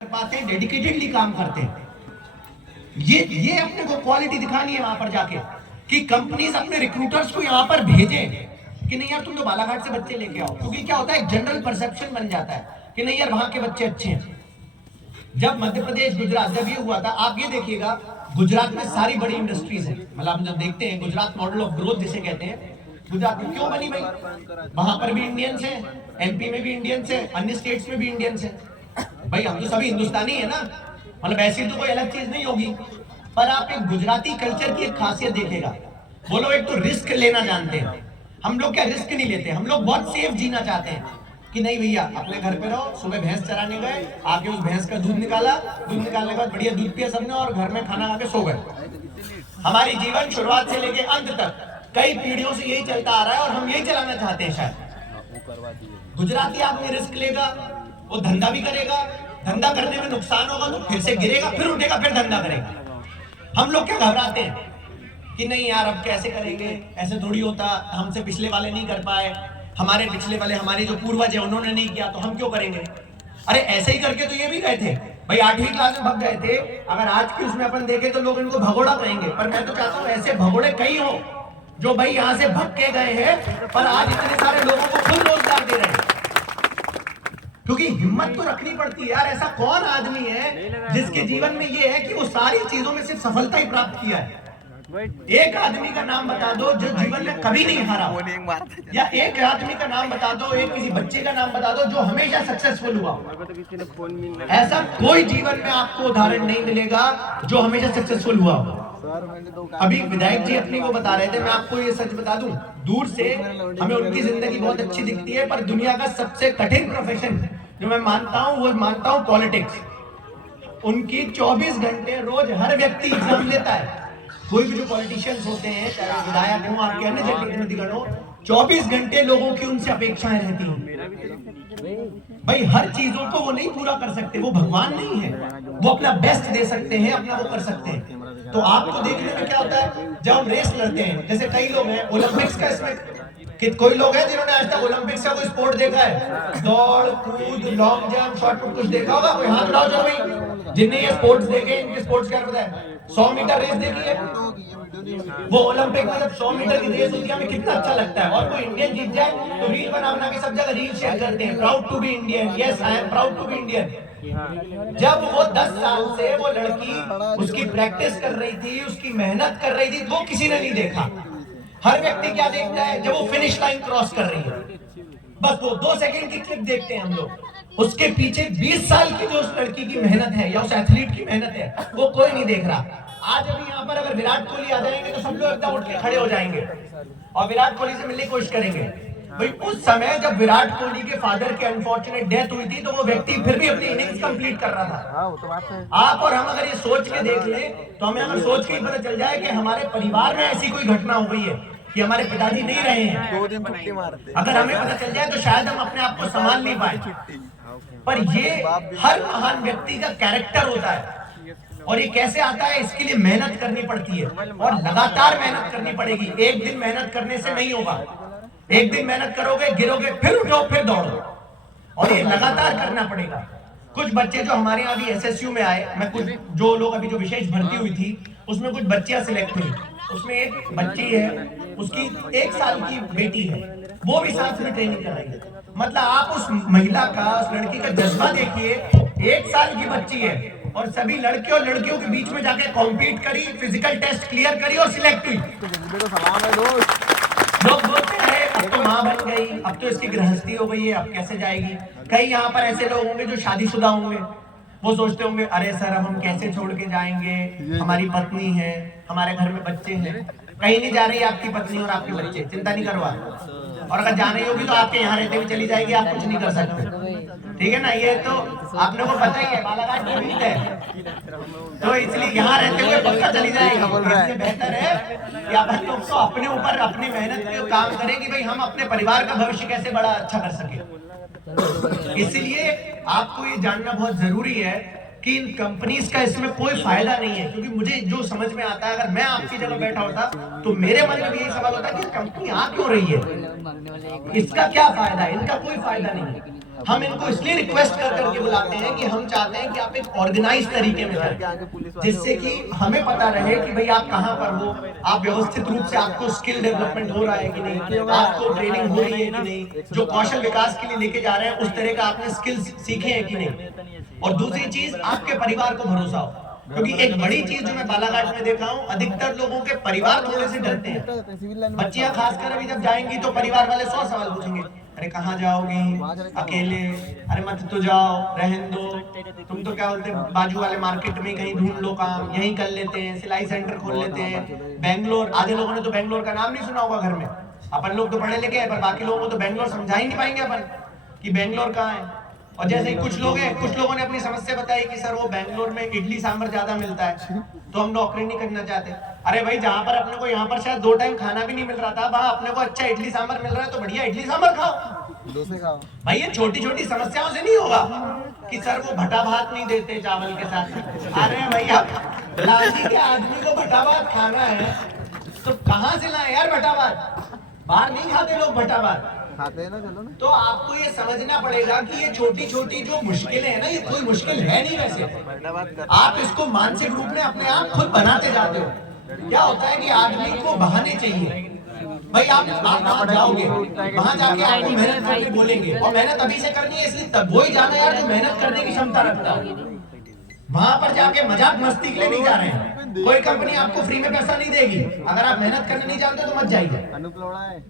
पाते हैं, डेडिकेटेडली काम करते हैं। ये अपने को क्वालिटी दिखानी है वहां पर जाके कि कंपनीज अपने रिक्रूटर्स को यहाँ पर भेजें कि नहीं यार तुम तो बालाघाट से बच्चे लेके आओ, क्योंकि क्या होता है जनरल परसेप्शन बन जाता है कि नहीं यार वहां के बच्चे अच्छे हैं। जब मध्य प्रदेश गुजरात जब ये हुआ था, आप ये देखिएगा गुजरात में सारी बड़ी इंडस्ट्रीज है, मतलब हम जब देखते हैं गुजरात मॉडल ऑफ ग्रोथ जिसे कहते हैं, गुजरात में क्यों बनी भाई? वहां पर भी इंडियंस हैं, एमपी में भी इंडियंस हैं, अन्य स्टेट्स में भी इंडियंस हैं। भाई हम तो सभी हिंदुस्तानी है ना, मतलब ऐसी तो कोई अलग चीज नहीं होगी। पर आप एक गुजराती कल्चर की एक खासियत देखेगा, वो लोग एक तो रिस्क लेना जानते हैं। हम लोग क्या रिस्क नहीं लेते, हम लोग बहुत सेफ जीना चाहते हैं कि नहीं भैया अपने घर पे रहो, सुबह भैंस चराने गए, आके उस भैंस का दूध निकाला, दूध निकालने के बाद बढ़िया दूध पिया सबने और घर में खाना खा के सो गए। हमारी जीवन शुरुआत से लेके अंत तक कई पीढ़ियों से यही चलता आ रहा है और हम यही चलाना चाहते हैं शायद। गुजराती आदमी रिस्क लेगा, वो धंधा भी करेगा, धंधा करने में नुकसान होगा तो फिर से गिरेगा, फिर उठेगा, फिर धंधा करेगा। हम लोग क्या घबराते हैं कि नहीं यार अब कैसे करेंगे, ऐसे थोड़ी होता, हमसे पिछले वाले नहीं कर पाए, हमारे पिछले वाले हमारे जो पूर्वज है उन्होंने नहीं किया तो हम क्यों करेंगे। अरे ऐसे ही करके तो ये भी गए थे भाई, 8वीं क्लास में भग गए थे। अगर आज की उसमें अपन देखें तो लोग इनको भगोड़ा कहेंगे, पर मैं तो चाहता हूँ ऐसे भगोड़े कई हो जो भाई यहाँ से भग के गए हैं पर आज इतने सारे लोगों को खुद रोजगार दे रहे हैं। क्योंकि हिम्मत तो रखनी पड़ती है यार। ऐसा कौन आदमी है जिसके जीवन में ये है कि वो सारी चीजों में सिर्फ सफलता ही प्राप्त किया है? एक आदमी का नाम बता दो जो जीवन में कभी नहीं हारा, या एक आदमी का नाम बता दो, एक किसी बच्चे का नाम बता दो जो हमेशा सक्सेसफुल हुआ। ऐसा कोई जीवन में आपको उदाहरण नहीं मिलेगा जो हमेशा सक्सेसफुल हुआ। अभी विधायक जी अपनी वो बता रहे थे, मैं आपको ये सच बता दूं, दूर से हमें उनकी जिंदगी बहुत अच्छी दिखती है, पर दुनिया का सबसे कठिन प्रोफेशन जो मैं मानता हूं वो मानता हूं पॉलिटिक्स। उनकी 24 घंटे रोज हर व्यक्ति एग्जाम लेता है। कोई भी जो पॉलिटिशियंस होते हैं, चाहे विधायक हो, आपके अन्य जनप्रतिनिधिगण हो, 24 घंटे लोगों की उनसे अपेक्षाएं रहती हैं। भाई हर चीजों को वो नहीं पूरा कर सकते, वो भगवान नहीं है, वो अपना बेस्ट दे सकते हैं, अपना वो कर सकते हैं। तो आपको देखने में क्या होता है जब हम रेस लड़ते हैं, जैसे कई लोग हैं ओलंपिक्स का, इसमें कि कोई लोग हैं जिन्होंने आज तक ओलंपिक्स का कोई स्पोर्ट देखा है? दौड़ कूद लॉन्ग जंप शॉर्ट पुट कुछ देखा होगा? कोई हाथ उठाओ जो भाई जिनने ये स्पोर्ट्स देखे, इनके स्पोर्ट्स क्या पता है? 100 मीटर रेस देखी है? वो ओलंपिक में जब 100 मीटर की रेस होती है हमें कितना अच्छा लगता है, और कोई इंडियन जीत जाए तो रील बना बना के सब जगह रील शेयर करते हैं, proud to be Indian, yes I am proud to be Indian. जब वो 10 साल से वो लड़की उसकी प्रैक्टिस कर रही थी, उसकी मेहनत कर रही थी, वो किसी ने नहीं देखा। हर व्यक्ति क्या देखता है जब वो फिनिश लाइन क्रॉस कर रही है, बस वो 2 सेकंड की क्लिप देखते हैं हम लोग। उसके पीछे 20 साल की जो उस लड़की की मेहनत है या उस एथलीट की मेहनत है वो कोई नहीं देख रहा। आज अभी यहाँ पर अगर विराट कोहली आ जाएंगे तो सब लोग एकदम उठ के खड़े हो जाएंगे और विराट कोहली से मिलने की कोशिश करेंगे। भाई उस समय जब विराट कोहली के फादर की अनफॉर्चुनेट डेथ हुई थी तो वो व्यक्ति फिर भी अपनी इनिंग्स कंप्लीट कर रहा था। आप और हम अगर ये सोच के देख लें तो हमें अगर सोच के ही पता चल जाए कि हमारे परिवार में ऐसी कोई घटना हो गई है कि हमारे पिताजी नहीं रहे हैं, 2 दिन छुट्टी मारते, अगर हमें पता चल जाए तो शायद हम अपने आप को संभाल नहीं पाए। पर ये हर महान व्यक्ति का कैरेक्टर होता है, और ये कैसे आता है इसके लिए मेहनत करनी पड़ती है और लगातार मेहनत करनी पड़ेगी। एक दिन मेहनत करने से नहीं होगा, एक दिन मेहनत करोगे, गिरोगे, फिर उठो, फिर दौड़ो, और ये लगातार करना पड़ेगा। कुछ बच्चे जो हमारे यहाँ अभी एसएसयू में आए, मैं कुछ जो लोग अभी जो विशेष भर्ती हुई थी उसमें कुछ बच्चियां सिलेक्ट हुई, उसमें एक बच्ची है, उसकी 1 साल की बेटी है, वो भी साथ में ट्रेनिंग कर रही है। मतलब आप उस महिला का, उस लड़की का जज्बा देखिए, 1 साल की बच्ची है और सभी लड़के और लड़कियों के बीच में जाके कॉम्पीट करी, फिजिकल टेस्ट क्लियर करी और सिलेक्ट हुई। लोग बोलते हैं अब तो माँ बन गई, अब तो इसकी गृहस्थी हो गई है, अब कैसे जाएगी। कई यहाँ पर ऐसे लोग होंगे जो शादीशुदा होंगे, वो सोचते होंगे अरे सर अब हम कैसे छोड़ के जाएंगे, हमारी पत्नी है, हमारे घर में बच्चे हैं। कहीं नहीं जा रही आपकी पत्नी और आपके बच्चे, चिंता नहीं करवा, और अगर जानी होगी तो आपके यहाँ रहते हुए चली जाएगी, आप कुछ नहीं कर सकते, ठीक है ना। ये तो आप लोगों को पता ही है, बालाघाट में भी है, तो इसलिए यहाँ रहते हुए पक्का चली जाएगी। इससे बेहतर है कि अपन लोग तो अपने ऊपर अपनी मेहनत पे काम करें कि भाई हम अपने परिवार का भविष्य कैसे बड़ा अच्छा कर सके। इसलिए आपको ये जानना बहुत जरूरी है कि इन कंपनीज का इसमें कोई फायदा नहीं है, क्योंकि मुझे जो समझ में आता है, अगर मैं आपकी जगह बैठा होता तो मेरे मन में भी यही सवाल होता कि कंपनी आ क्यों रही है, इसका क्या फायदा है? इनका कोई फायदा नहीं है। हम इनको इसलिए रिक्वेस्ट कर करके बुलाते हैं कि हम चाहते हैं कि आप एक ऑर्गेनाइज तरीके में करें, जिससे कि हमें पता रहे कि भाई आप कहाँ पर हो, आप व्यवस्थित रूप से आपको स्किल डेवलपमेंट हो रहा है कि नहीं, आपको ट्रेनिंग हो रही है कि नहीं, जो कौशल विकास के लिए लेके जा रहे हैं उस तरह का आपने स्किल्स सीखे हैं कि नहीं। और दूसरी चीज, आपके परिवार को भरोसा हो, क्योंकि एक बड़ी चीज जो मैं बालाघाट में देखा हूँ, अधिकतर लोगों के परिवार थोड़े से डरते हैं। बच्चियां खासकर अभी जब जाएंगी तो परिवार वाले 100 सवाल पूछेंगे, अरे कहाँ जाओगी अकेले, अरे मत तो जाओ, रहन दो, तुम तो क्या बोलते बाजू वाले मार्केट में कहीं ढूंढ लो काम, यहीं कर लेते हैं, सिलाई सेंटर खोल लेते हैं। बेंगलोर, आधे लोगों ने तो बेंगलोर का नाम नहीं सुना होगा घर में, अपन लोग तो पढ़े लिखे हैं, पर बाकी लोगों को तो बेंगलोर समझा ही नहीं पाएंगे अपन कि बेंगलोर कहाँ है। और जैसे ही कुछ लोग हैं, कुछ लोगों ने अपनी समस्या बताई कि सर वो बेंगलोर में इडली सांभर ज्यादा मिलता है, तो हम नौकरी नहीं करना चाहते। अरे भाई, जहां पर अपने को यहाँ पर शायद 2 टाइम खाना भी नहीं मिल रहा था, वहां अपने को अच्छा इडली सांभर मिल रहा है, तो बढ़िया इडली सांभर खाओ, डोसे खाओ। भाई ये छोटी छोटी समस्याओं से नहीं होगा कि सर वो भटा भात नहीं देते चावल के साथ। अरे भैया, रांची के आदमी को भटा भात खाना है तो कहाँ से लाए यार भटा भात, बाहर नहीं खाते लोग भटा भात, खाते हैं ना, चलो ना। तो आपको ये समझना पड़ेगा कि ये छोटी छोटी जो मुश्किलें हैं ना, ये कोई मुश्किल है नहीं वैसे, आप इसको मानसिक रूप में अपने आप खुद बनाते जाते हो। क्या होता है कि आदमी को बहाने चाहिए। भाई आप वहां जाओगे, वहां जाके आपको मेहनत करके बोलेंगे, और मेहनत अभी से करनी है, इसलिए तब वही जाना यार जो मेहनत करने की क्षमता रखता है। वहां पर जाके मजाक मस्ती के लिए नहीं जा रहे हैं, कोई कंपनी आपको फ्री में पैसा नहीं देगी, अगर आप मेहनत करने नहीं जानते तो मत जाइए।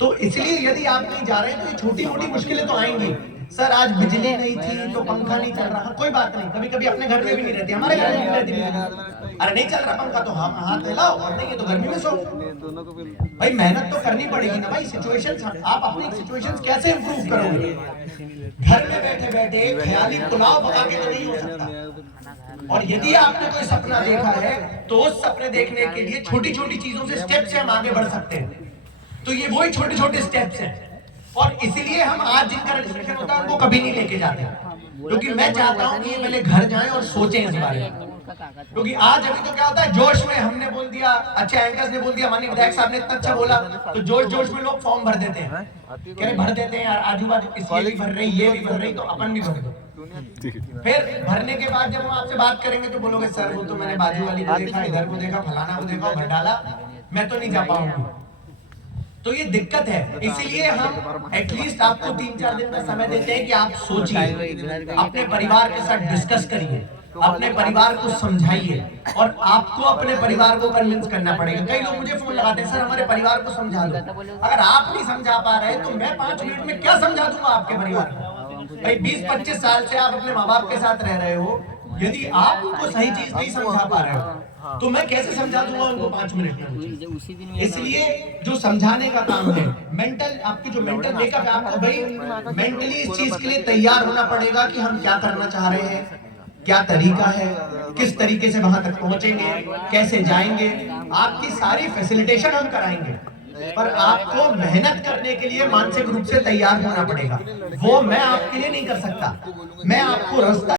तो इसलिए यदि आप नहीं जा रहे हैं तो ये छोटी मोटी मुश्किलें तो आएंगी। सर आज बिजली नहीं थी तो पंखा नहीं चल रहा, कोई बात नहीं, कभी कभी अपने घर में भी नहीं रहती, हमारे घर में नहीं रहती। अरे नहीं चल रहा पंखा तो हम हाथ हिलाओ, और नहीं है तो गर्मी में सो। भाई मेहनत तो करनी पड़ेगी ना भाई। सिचुएशंस, आप अपनी सिचुएशंस कैसे इंप्रूव करोगे? घर में बैठे बैठे ख्याली पुलाव पका के तो नहीं हो सकता। और यदि आपने कोई सपना देखा है तो उस सपने देखने के लिए छोटी छोटी चीजों से, स्टेप से हम आगे बढ़ सकते हैं। तो ये वही छोटे छोटे स्टेप्स हैं, और इसीलिए हम आज जिनका रजिस्ट्रेशन होता है उनको कभी नहीं लेके जाते, क्योंकि मैं चाहता हूं कि ये पहले घर जाएं और सोचें इस बारे में। क्योंकि आज अभी तो क्या होता है, जोश में हमने बोल दिया, अच्छे एंकर्स ने बोल दिया, माननीय विधायक साहब ने इतना अच्छा बोला, तो जोश जोश में लोग फॉर्म भर देते हैं, कह रहे भर देते हैं यार, आजू बाजू इसके भी भर रही, ये भी भर रही, तो अपन भी भर दो। फिर भरने के बाद जब हम आपसे बात करेंगे तो बोलोगे सर वो तो मैंने बाजू वाली को देखा, इधर को देखा, फलाना को देखा, भर डाला, मैं तो नहीं जा पाऊंगा। तो ये दिक्कत है, इसीलिए हम एटलीस्ट आपको 3-4 दिन का समय देते हैं कि आप सोचिए, अपने परिवार के साथ डिस्कस करिए, अपने परिवार को समझाइए, और आपको अपने परिवार को कन्विंस करना पड़ेगा। कई लोग मुझे फोन लगाते हैं, सर हमारे परिवार को समझा दो। अगर आप नहीं समझा पा रहे तो मैं 5 मिनट में क्या समझा दूंगा आपके परिवार को? भाई 20-25 साल से आप अपने माँ बाप के साथ रह रहे हो, यदि आप उनको सही चीज नहीं समझा पा रहे हो तो मैं कैसे समझा दूंगा उनको 5 मिनट में? इसलिए जो समझाने का काम है, मेंटल, आपकी जो मेंटल मेकअप है, आपको भाई मेंटली इस चीज के लिए तैयार होना पड़ेगा कि हम क्या करना चाह रहे हैं, क्या तरीका है, किस तरीके से वहां तक पहुंचेंगे, कैसे जाएंगे, आपकी सारी फैसिलिटेशन हम कराएंगे, पर आपको मेहनत करने के लिए मानसिक रूप से तैयार होना पड़ेगा। वो मैं आपके लिए नहीं कर सकता, मैं आपको रास्ता